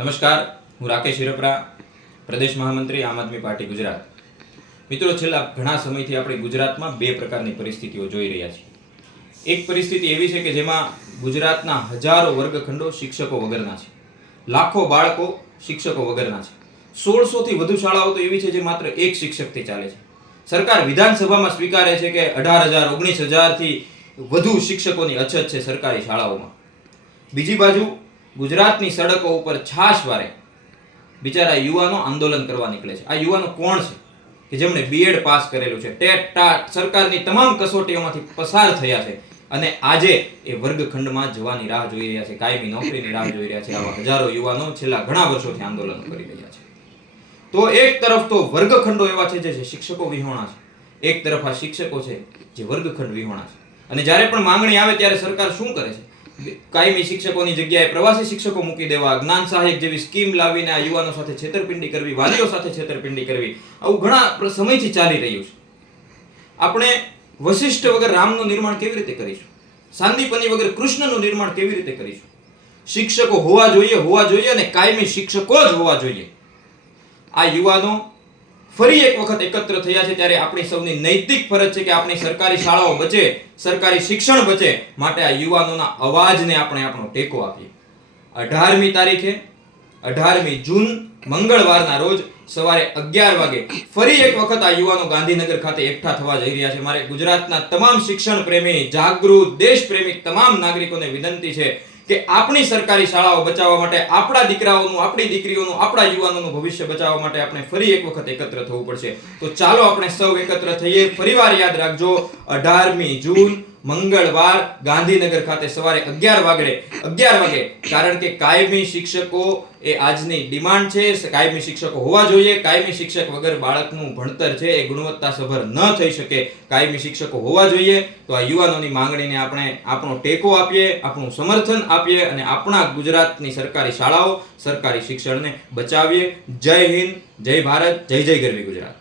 નમસ્કાર, હું રાકેશ હિરપરા, પ્રદેશ મહામંત્રી, આમ આદમી પાર્ટી ગુજરાત. મિત્રો, છેલ્લા ઘણા સમયથી આપણે ગુજરાતમાં બે પ્રકારની પરિસ્થિતિઓ જોઈ રહ્યા છીએ. એક પરિસ્થિતિ એવી છે કે જેમાં ગુજરાતના હજારો વર્ગખંડો શિક્ષકો વગરના છે. લાખો બાળકો શિક્ષકો વગરના છે. સોળસોથી વધુ શાળાઓ તો એવી છે જે માત્ર એક શિક્ષકથી ચાલે છે. સરકાર વિધાનસભામાં સ્વીકારે છે કે અઢાર હજાર, ઓગણીસ હજારથી વધુ શિક્ષકોની અછત છે સરકારી શાળાઓમાં. બીજી બાજુ ગુજરાતની સડકો ઉપર છાશ વારે બિચારા યુવાનો આંદોલન કરવા નીકળે છે. આ યુવાનો કોણ છે? કે જેમણે બીએડ પાસ કરેલું છે. ટેટ ટાટ સરકારની તમામ કસોટીઓમાંથી પસાર થયા છે અને આજે એ વર્ગખંડમાં જવાની રાહ જોઈ રહ્યા છે. કાયમી નોકરીની રાહ જોઈ રહ્યા છે. આવા હજારો યુવાનો છેલ્લા ઘણા વર્ષોથી આંદોલન કરી રહ્યા છે. તો એક તરફ તો વર્ગખંડો એવા છે જે શિક્ષકો વિહોણા છે. એક તરફ આ શિક્ષકો છે જે વર્ગખંડ વિહોણા છે. અને જ્યારે પણ માંગણી આવે ત્યારે સરકાર શું કરે છે? કાયમી શિક્ષકોની જગ્યાએ પ્રવાસી શિક્ષકો મૂકી દેવા, જ્ઞાન સહાયક જેવી સ્કીમ લાવીને આ યુવાનો સાથે છેતરપિંડી કરવી, વાલીઓ સાથે છેતરપિંડી કરવી, આવું ઘણા સમયથી ચાલી રહ્યું છે. આપણે વશિષ્ઠ વગર રામનું નિર્માણ કેવી રીતે કરીશું? સાંદીપની વગર કૃષ્ણનું નિર્માણ કેવી રીતે કરીશું? શિક્ષકો હોવા જોઈએ હોવા જોઈએ અને કાયમી શિક્ષકો જ હોવા જોઈએ. આ યુવાનો ફરી એક વખત એકત્ર થયા છે ત્યારે આપણી સૌની નૈતિક ફરજ છે કે આપણી સરકારી શાળાઓ બચે, સરકારી શિક્ષણ બચે માટે આ યુવાનોના અવાજને આપણે આપણો ટેકો આપીએ. અઢારમી તારીખે, અઢારમી જૂન, મંગળવારના રોજ સવારે અગિયાર વાગે ફરી એક વખત આ યુવાનો ગાંધીનગર ખાતે એકઠા થવા જઈ રહ્યા છે. મારે ગુજરાતના તમામ શિક્ષણ પ્રેમી, જાગૃત દેશ પ્રેમી તમામ નાગરિકોને વિનંતી છે કે આપણી સરકારી શાળાઓ બચાવવા માટે આપણા દીકરાઓનું, આપણી દીકરીઓનું, આપણા યુવાનોનું ભવિષ્ય બચાવવા માટે આપણે ફરી એક વખત એકત્ર થવું પડશે. તો ચાલો આપણે સૌ એકત્ર થઈએ. ફરીવાર યાદ રાખજો, અઢારમી જૂન મંગળવાર ગાંધીનગર ખાતે સવારે અગિયાર વાગે અગિયાર વાગે કારણ કે કાયમી શિક્ષકો એ આજની ડિમાન્ડ છે, કાયમી શિક્ષકો હોવા જોઈએ. કાયમી શિક્ષક વગર બાળકનું ભણતર છે, એ ગુણવત્તાસભર ન થઈ શકે. કાયમી શિક્ષકો હોવા જોઈએ. તો આ યુવાનોની માંગણીને આપણે આપણો ટેકો આપીએ, આપણું સમર્થન આપીએ અને આપણા ગુજરાતની સરકારી શાળાઓ સરકારી શિક્ષણને બચાવીએ. જય હિન્દ, જય ભારત, જય જય ગરવી ગુજરાત.